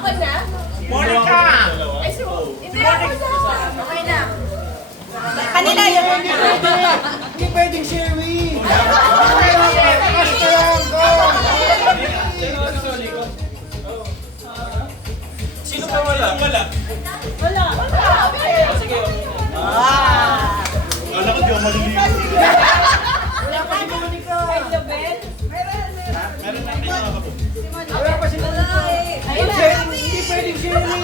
Ako na? Monica! Ay, so, hindi ako na. Okay na. Kanila yun. Hindi pwedeng Sherry! Sino pa wala? Wala. Wala. Sige. Wala ko di ako maliligo. Wala pa si Monica. Kay Lobel? Meron na kayo mga kapatid. Wala pa sila. Ayun na. Hindi pwedeng Sherry!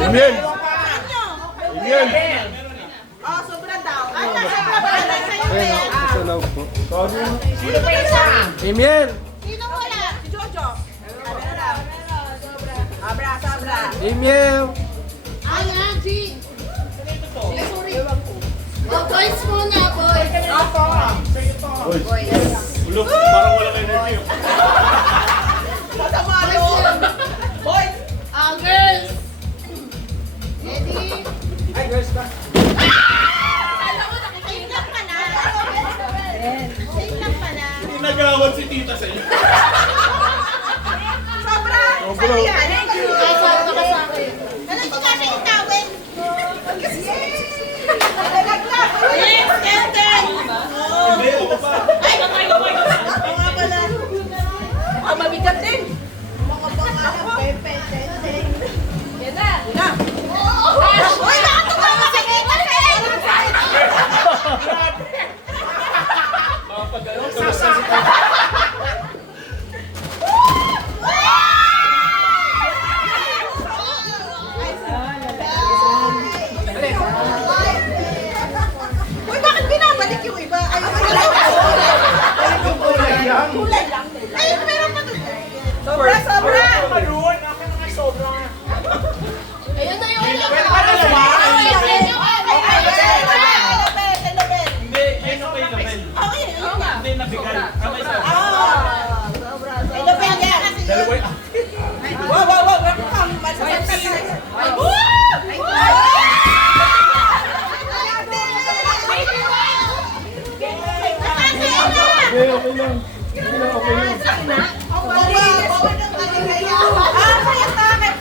Emil! Emil! Oh, sobrang daw. Isa lang po. Sino pa isa? Emil! Sino wala? Si Jojo. Abra, sobra. Emil! Ayan, G. Sorry. Oh, boys muna, boys. Ulo, parang walang energy. Masama doon. Boy. Girls. Ready? Ay, girls ka. Alam mo, nakikita Lang ka na. Same lang ka na. Nagawad si tita sa inyo. Sobra. Sa'yo yan. Thank you. Ay, sakto ka sa akin. Ano si Kasha yung tawin? Nalaglag. Yes, Ethel. Hindi, ako pa. Ay, kamay. Oo nga pala. Ah, mabigat din. Mga pangalan, Pepe, Tete. Yan na. Uy, nakatuwa ka kay Tita Fen! Uy, bakit binabalik yung iba? Ayun, kulay lang. Ay, meron pa doon. Sobra, sobra! Ayun na yung ilang. Pwede ba dalawa? Hindi, yun ang kay Lamel. Hindi, nabigay. Kamay sa... Dalawa yung... Wow, wow, wow! Masasaktan ka na. Okay, okay lang. Okay lang.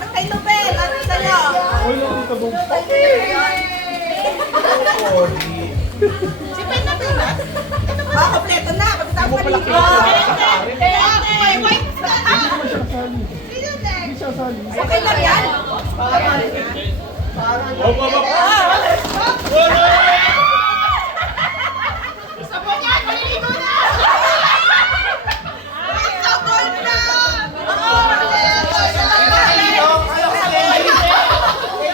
Kay Nobel, ano sa'yo? Okay lang, Tita Bong. Si Pen na Pinas? Kompleto na. Pagkatapos pa rin. Hindi siya sali. Okay lang yan. Hop, hop, hop. Wala! Sabon yan, maliligo na. Sabon na!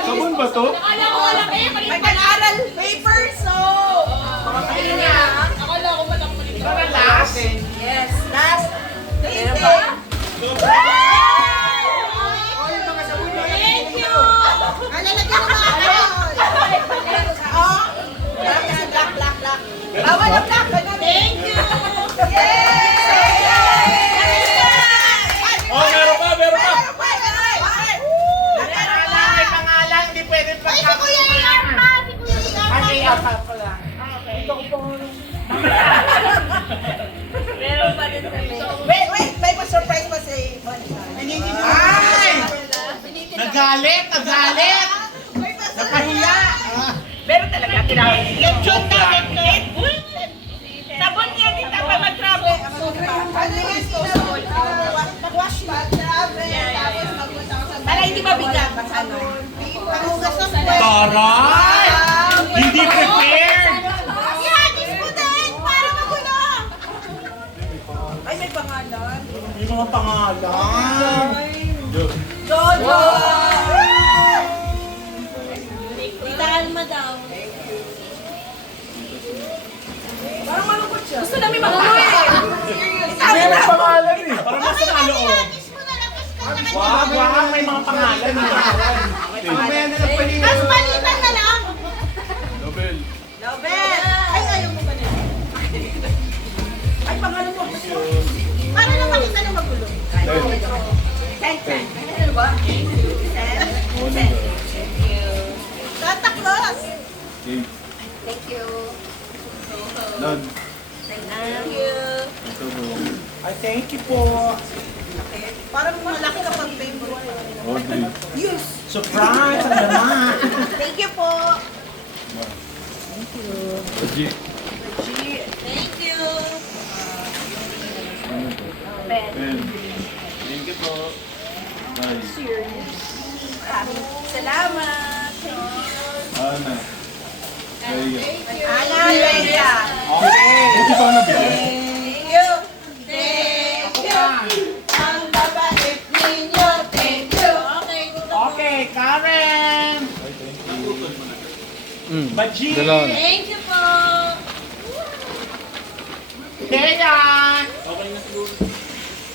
Sabon ba to? Akala ko wala kayo, May maliligo. pag-aral papers, so... Akala ko walang maliligo. Last? Yes, last. Meron pa? Thank you! Lalagyan ng mga Oh! Black, black, black. Bawal ang black. Thank you! Yay! Oh, meron pa, meron pa. May pangalan, hindi pwede Ay, si Kuya Ian pa! Si Kuya Ian pa! Ay, apa pala. Meron pa din kami. Wait, wait! May pa-surprise pa si Monica. Ay! Nagalit! Nagalit! Nakahiya! Meron talaga tinawag. Lechon na! Sabon niya, di tapa mag-travel. Ano yung disposable? Mag-wash pa. Tapos magpunta ko sa... Para hindi mabigat. Panghugas ng puwet. Taray! Hindi prepared! Ihagis mo din! Para magulo! Ay, may pangalan. Yung mga pangalan. Jojo! Tita Alma daw. may mga pangalan. Mamaya na lang pwede. Mas malitan na lang. Nobel. Nobel. Ay, ayaw mo ba na? Ay, pangalan mo. Para lang makita na magulo. Sen. Ano ba? Sen. Santa Claus. Eight. Thank you. None. Thank you. Ito mo. Ay, thank you po. Parang malaki ka pang favorite. Audrey. Yes. Surprise! Ang naman. Thank you po. Ajit. Thank you. Ano to? Ben. Ben. Thank you po. Nice. Salamat. Thank you. Ana. Raya. Ana, Leia. Okay. Ito pa na bigyan? Thank you. Thank you. Ang babait ninyo. Thank you. Okay, dito po. Okay, Karen. Ay, thank you. Bajin. Dalawa na. Thank you po. Dejan.